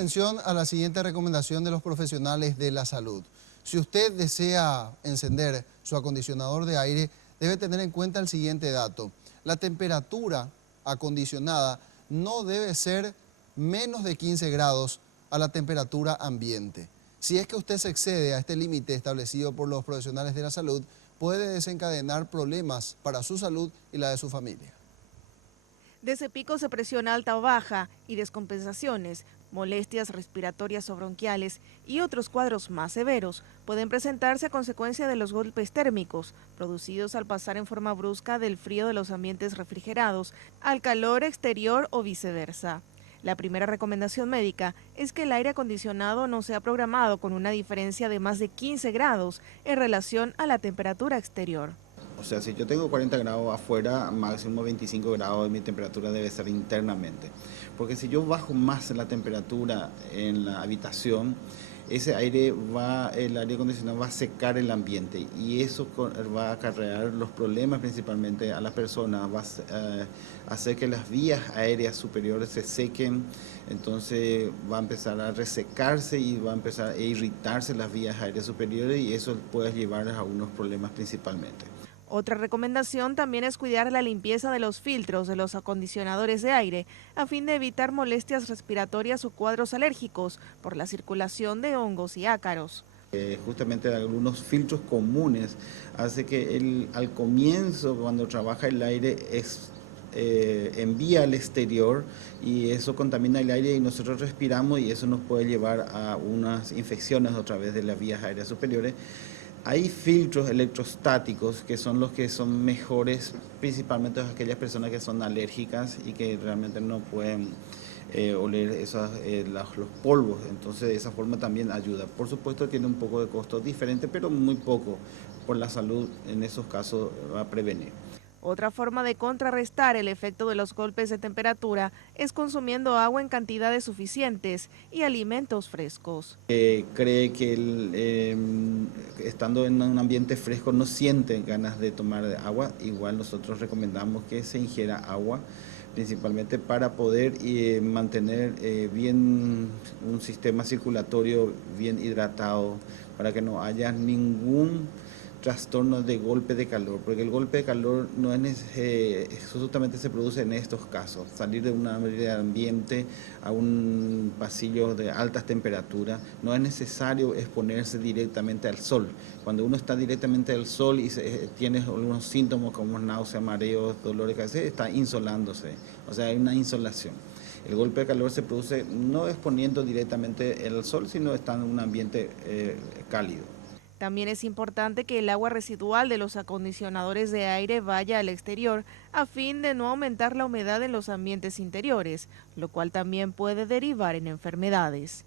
atención a la siguiente recomendación de los profesionales de la salud. Si usted desea encender su acondicionador de aire, debe tener en cuenta el siguiente dato. La temperatura acondicionada no debe ser menos de 15 grados a la temperatura ambiente. Si es que usted se excede a este límite establecido por los profesionales de la salud, puede desencadenar problemas para su salud y la de su familia. Desde picos de presión alta o baja y descompensaciones, molestias respiratorias o bronquiales y otros cuadros más severos pueden presentarse a consecuencia de los golpes térmicos producidos al pasar en forma brusca del frío de los ambientes refrigerados al calor exterior o viceversa. La primera recomendación médica es que el aire acondicionado no sea programado con una diferencia de más de 15 grados en relación a la temperatura exterior. O sea, si yo tengo 40 grados afuera, máximo 25 grados de mi temperatura debe ser internamente. Porque si yo bajo más la temperatura en la habitación, el aire acondicionado va a secar el ambiente y eso va a acarrear los problemas principalmente a las personas, va a hacer que las vías aéreas superiores se sequen, entonces va a empezar a resecarse y va a empezar a irritarse las vías aéreas superiores y eso puede llevar a algunos problemas principalmente. Otra recomendación también es cuidar la limpieza de los filtros de los acondicionadores de aire a fin de evitar molestias respiratorias o cuadros alérgicos por la circulación de hongos y ácaros. Justamente algunos filtros comunes hace que al comienzo, cuando trabaja el aire, envía al exterior y eso contamina el aire y nosotros respiramos y eso nos puede llevar a unas infecciones otra vez de las vías aéreas superiores. Hay filtros electrostáticos que son los que son mejores, principalmente aquellas personas que son alérgicas y que realmente no pueden oler los polvos, entonces de esa forma también ayuda. Por supuesto tiene un poco de costo diferente, pero muy poco por la salud en esos casos va a prevenir. Otra forma de contrarrestar el efecto de los golpes de temperatura es consumiendo agua en cantidades suficientes y alimentos frescos. Cree que estando en un ambiente fresco no siente ganas de tomar agua, igual nosotros recomendamos que se ingiera agua, principalmente para poder mantener bien un sistema circulatorio bien hidratado, para que no haya ningún trastorno de golpe de calor, porque el golpe de calor no justamente se produce en estos casos, salir de un ambiente a un pasillo de altas temperaturas, no es necesario exponerse directamente al sol. Cuando uno está directamente al sol y tiene algunos síntomas como náuseas, mareos, dolores de cabeza, está insolándose, o sea, hay una insolación. El golpe de calor se produce no exponiendo directamente al sol, sino estando en un ambiente cálido. También es importante que el agua residual de los acondicionadores de aire vaya al exterior a fin de no aumentar la humedad en los ambientes interiores, lo cual también puede derivar en enfermedades.